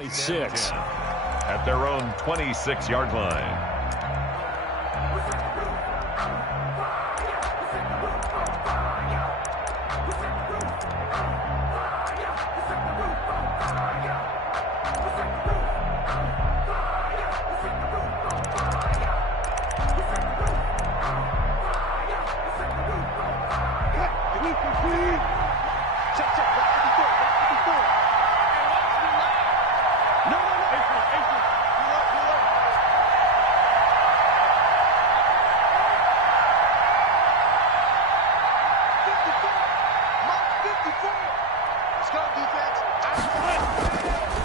26. At their own 26-yard line.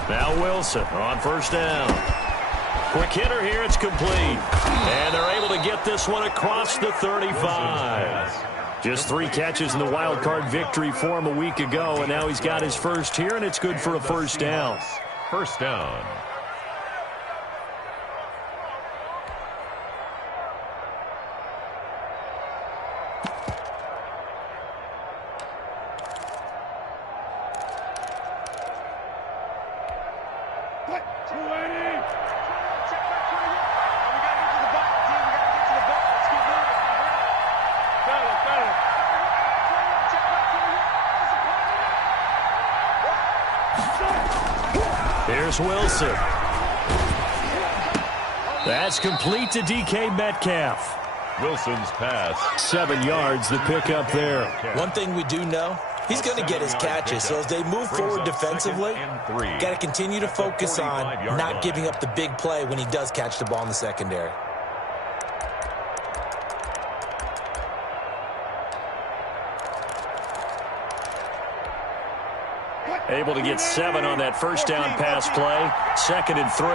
Now Wilson on first down. Quick hitter here, it's complete. And they're able to get this one across the 35. Just 3 catches in the wild card victory for him a week ago, and now he's got his first here, and it's good for a first down. First down. Here's Wilson. That's complete to DK Metcalf. Wilson's pass. 7 yards, the pickup there. One thing we do know, he's going to get his catches. So as they move forward defensively, got to continue to focus on not giving up the big play when he does catch the ball in the secondary. Able to get 7 on that first down pass play. 2nd and 3.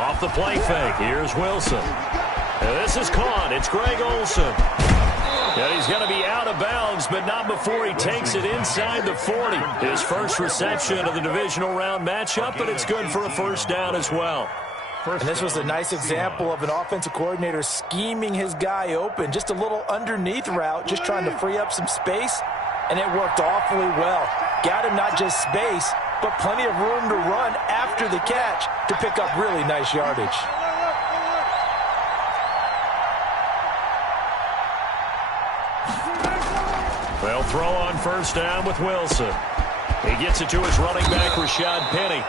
Off the play fake. Here's Wilson. And this is caught. It's Greg Olsen. And he's going to be out of bounds, but not before he takes it inside the 40. His first reception of the divisional round matchup, but it's good for a first down as well. And this was a nice example of an offensive coordinator scheming his guy open. Just a little underneath route, just trying to free up some space. And it worked awfully well. Got him not just space, but plenty of room to run after the catch to pick up really nice yardage. They'll throw on first down with Wilson. He gets it to his running back, Rashad Penny.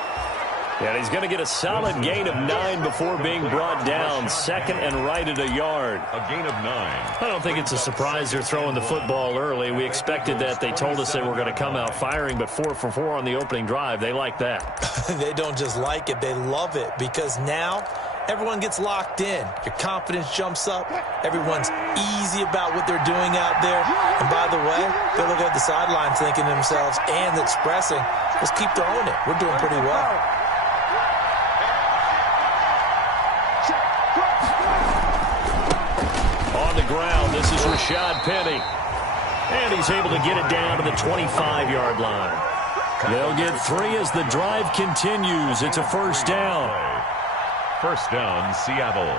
And he's going to get a solid gain of 9 before being brought down. 2nd and right at a yard. A gain of 9. I don't think it's a surprise they're throwing the football early. We expected that. They told us they were going to come out firing, but 4 for 4 on the opening drive. They like that. They don't just like it. They love it because now everyone gets locked in. Your confidence jumps up. Everyone's easy about what they're doing out there. And by the way, they look at the sideline thinking to themselves and expressing, let's keep throwing it. We're doing pretty well. Ground. This is Rashad Penny. And he's able to get it down to the 25-yard line. They'll get 3 as the drive continues. It's a first down. First down, Seattle.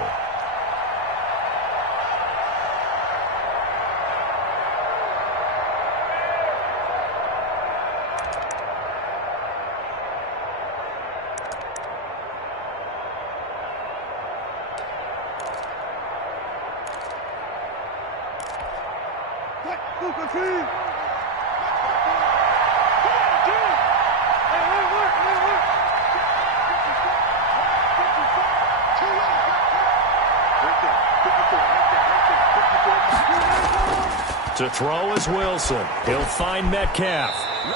To throw is Wilson. He'll find Metcalf.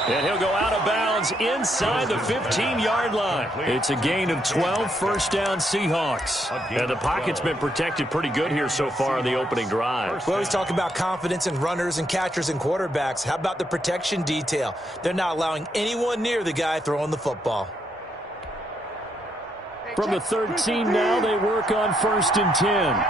And he'll go out of bounds inside the 15-yard line. It's a gain of 12, first down Seahawks. And the pocket's been protected pretty good here so far on the opening drive. We always talk about confidence in runners and catchers and quarterbacks. How about the protection detail? They're not allowing anyone near the guy throwing the football. From the 13 now, they work on 1st and 10.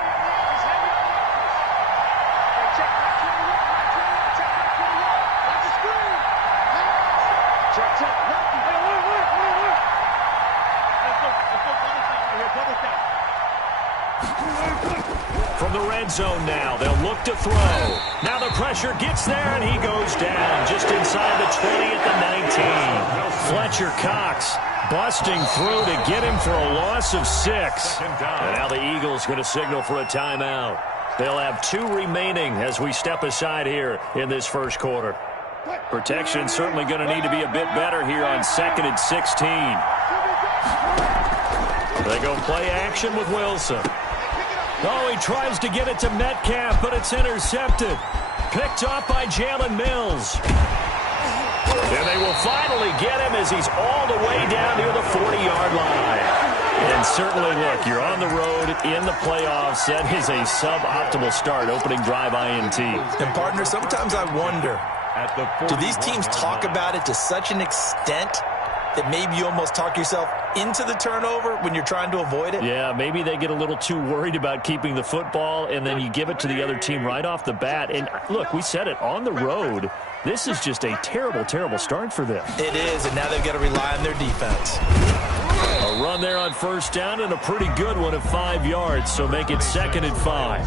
From the red zone now, they'll look to throw. Now the pressure gets there, and he goes down just inside the 20 at the 19. Fletcher Cox busting through to get him for a loss of 6. And now the Eagles going to signal for a timeout. They'll have 2 remaining as we step aside here in this first quarter. Protection certainly going to need to be a bit better here on 2nd and 16. They go play action with Wilson. Oh, he tries to get it to Metcalf, but it's intercepted. Picked off by Jalen Mills. And they will finally get him as he's all the way down near the 40-yard line. And certainly, look, you're on the road in the playoffs. That is a suboptimal start, opening drive INT. And, partner, sometimes I wonder, do these teams talk about it to such an extent that maybe you almost talk yourself into the turnover when you're trying to avoid it? Yeah, maybe they get a little too worried about keeping the football, and then you give it to the other team right off the bat. And, look, we said it, on the road, this is just a terrible, terrible start for them. It is, and now they've got to rely on their defense. A run there on first down, and a pretty good one of 5 yards, so make it 2nd and 5.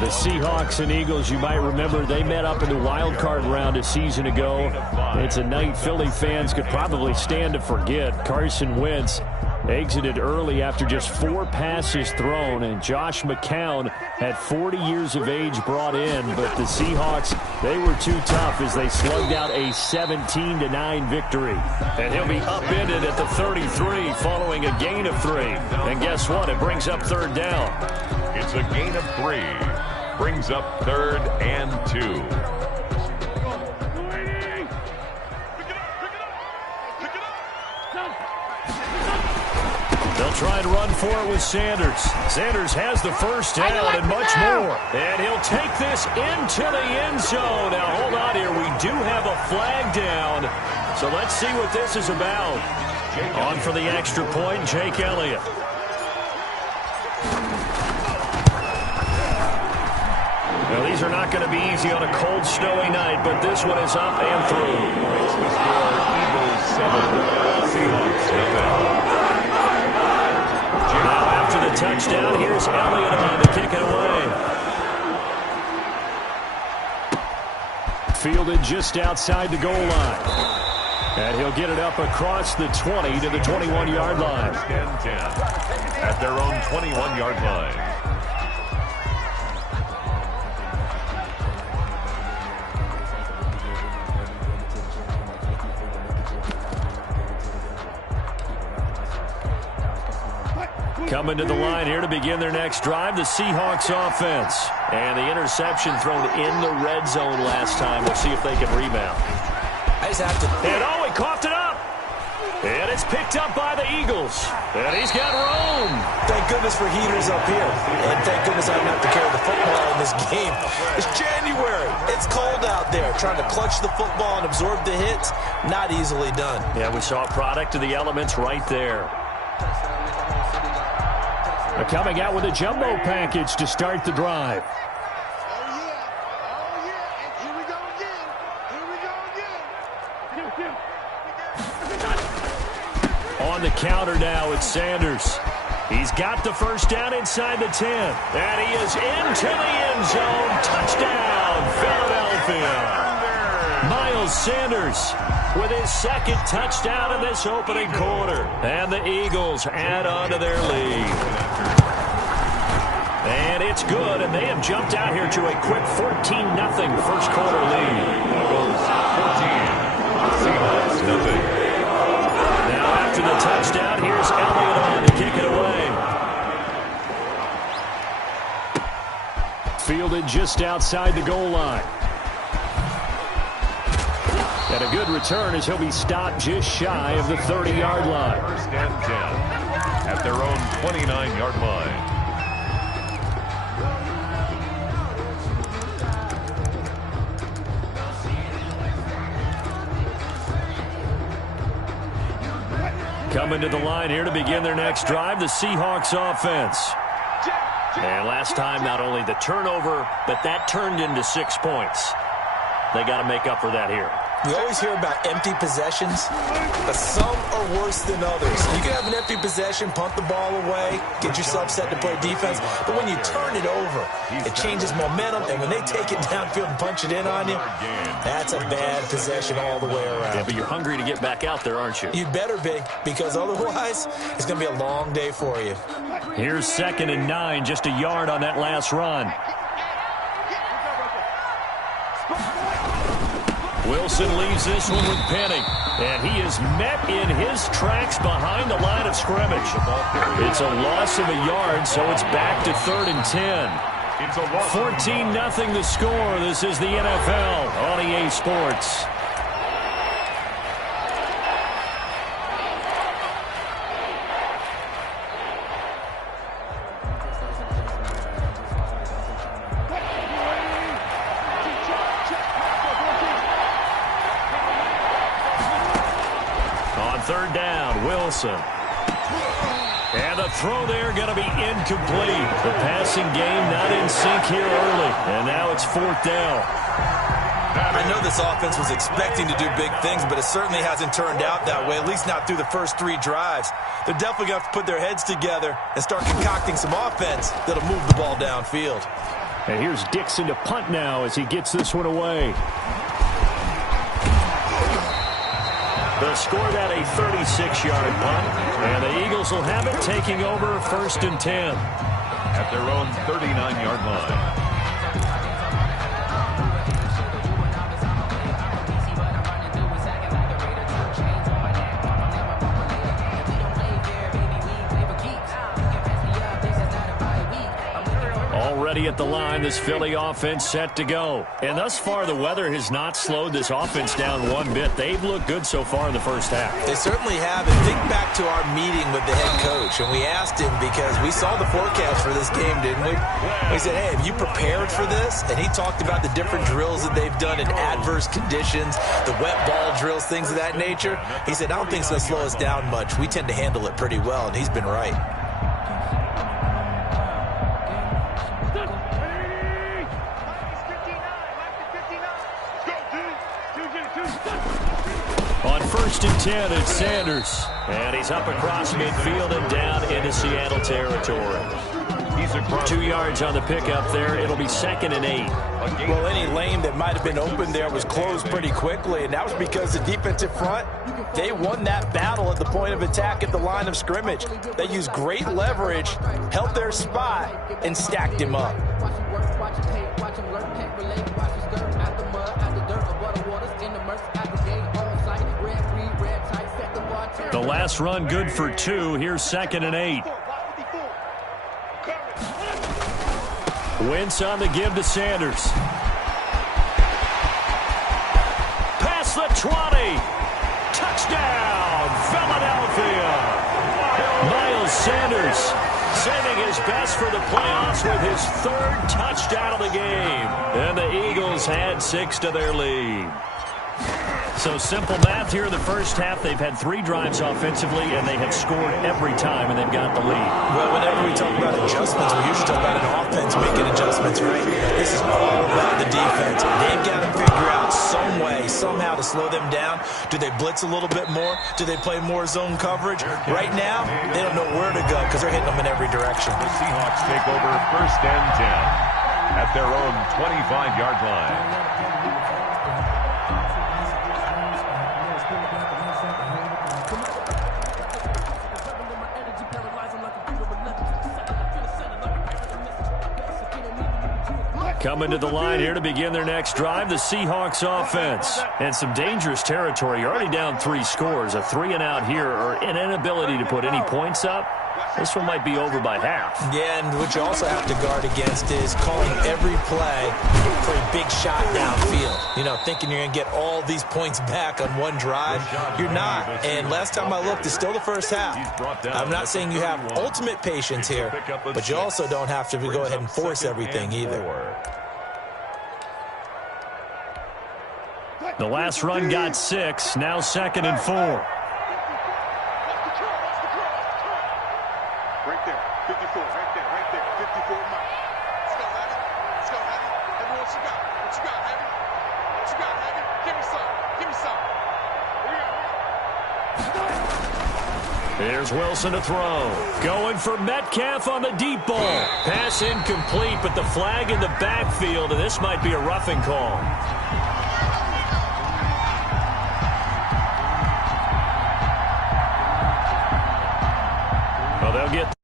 The Seahawks and Eagles, you might remember, they met up in the wild card round a season ago. It's a night Philly fans could probably stand to forget. Carson Wentz exited early after just 4 passes thrown, and Josh McCown at 40 years of age brought in, but the Seahawks, they were too tough as they slugged out a 17-9 victory. And he'll be upended at the 33 following a gain of 3. And guess what? It brings up 3rd down. It's a gain of 3. Brings up 3rd and 2. They'll try and run for it with Sanders. Sanders has the first down and much more. And he'll take this into the end zone. Now, hold on here. We do have a flag down. So let's see what this is about. On for the extra point, Jake Elliott. Well, these are not going to be easy on a cold, snowy night, but this one is up and through. Makes the score Eagles 7, Seahawks nothing. Now after the touchdown, here's Elliott on to kick it away. Fielded just outside the goal line. And he'll get it up across the 20 to the 21-yard line. 10 at their own 21-yard line. Coming to the line here to begin their next drive, the Seahawks offense. And the interception thrown in the red zone last time. We'll see if they can rebound. I just have to... And oh, he coughed it up. And it's picked up by the Eagles. And he's got room. Thank goodness for heaters up here. And thank goodness I don't have to carry the football in this game. It's January. It's cold out there. Trying to clutch the football and absorb the hits, not easily done. Yeah, we saw a product of the elements right there. They're coming out with a jumbo package to start the drive. On the counter now, it's Sanders. He's got the first down inside the 10. And he is into the end zone. Touchdown, Philadelphia. Miles Sanders with his 2nd touchdown in this opening quarter. And the Eagles add on to their lead. And it's good, and they have jumped out here to a quick 14-0 first quarter lead. Eagles 14, Seahawks nothing. Now after the touchdown, here's Elliott on to kick it away. Fielded just outside the goal line. And a good return as he'll be stopped just shy of the 30-yard line. 1st and 10 at their own 29-yard line. Coming to the line here to begin their next drive, the Seahawks offense. And last time, not only the turnover, but that turned into 6 points. They got to make up for that here. We always hear about empty possessions, but some are worse than others. You can have an empty possession, punt the ball away, get yourself set to play defense, but when you turn it over, it changes momentum, and when they take it downfield and punch it in on you, that's a bad possession all the way around. Yeah, but you're hungry to get back out there, aren't you? You better be, because otherwise, it's going to be a long day for you. Here's 2nd and 9, just a yard on that last run. Wilson leaves this one with Penny, and he is met in his tracks behind the line of scrimmage. It's a loss of a yard, so it's back to 3rd and 10. 14-0 the score. This is the NFL on EA Sports. Third down, Wilson. And the throw there going to be incomplete. The passing game not in sync here early. And now it's 4th down. I know this offense was expecting to do big things, but it certainly hasn't turned out that way, at least not through the first 3 drives. They're definitely going to have to put their heads together and start concocting some offense that'll move the ball downfield. And here's Dixon to punt now as he gets this one away. The score that a 36-yard punt, and the Eagles will have it taking over 1st and 10. At their own 39-yard line. Already at the line, this Philly offense set to go. And thus far, the weather has not slowed this offense down one bit. They've looked good so far in the first half. They certainly have. And think back to our meeting with the head coach, and we asked him because we saw the forecast for this game, didn't we? We said, hey, have you prepared for this? And he talked about the different drills that they've done in adverse conditions, the wet ball drills, things of that nature. He said, I don't think it's going to slow us down much. We tend to handle it pretty well, and he's been right. On 1st and 10, it's Sanders. And he's up across midfield and down into Seattle territory. He's across 2 yards on the pickup there. It'll be 2nd and 8. Well, any lane that might have been open there was closed pretty quickly, and that was because the defensive front, they won that battle at the point of attack at the line of scrimmage. They used great leverage, held their spot, and stacked him up. The last run good for 2. Here's 2nd and 8. Wentz on the give to Sanders. Past the 20. Touchdown, Philadelphia. Miles Sanders saving his best for the playoffs with his 3rd touchdown of the game. And the Eagles had 6 to their lead. So simple math here in the first half. They've had 3 drives offensively, and they have scored every time, and they've got the lead. Well, whenever we talk about adjustments, we usually talk about an offense making adjustments, right? This is all about the defense. They've got to figure out some way, somehow to slow them down. Do they blitz a little bit more? Do they play more zone coverage? Right now, they don't know where to go because they're hitting them in every direction. The Seahawks take over 1st and 10 at their own 25-yard line. Coming to the line here to begin their next drive, the Seahawks offense. And some dangerous territory. You're already down 3 scores. A 3-and-out here, or an inability to put any points up. This one might be over by half. Yeah, and what you also have to guard against is calling every play for a big shot downfield. You know, thinking you're going to get all these points back on one drive. You're not. And last time I looked, it's still the first half. I'm not saying you have ultimate patience here, but you also don't have to go ahead and force everything either. The last run got 6. Now 2nd and 4. Right there, 54, right there, 54 Mike. Let's go, Heavy. Let's go, Heavy. Everyone, what you got? What you got, Heavy? What you got, Heavy? Give me some. Here's Wilson to throw. Going for Metcalf on the deep ball. Pass incomplete, but the flag in the backfield, and this might be a roughing call. Well, they'll get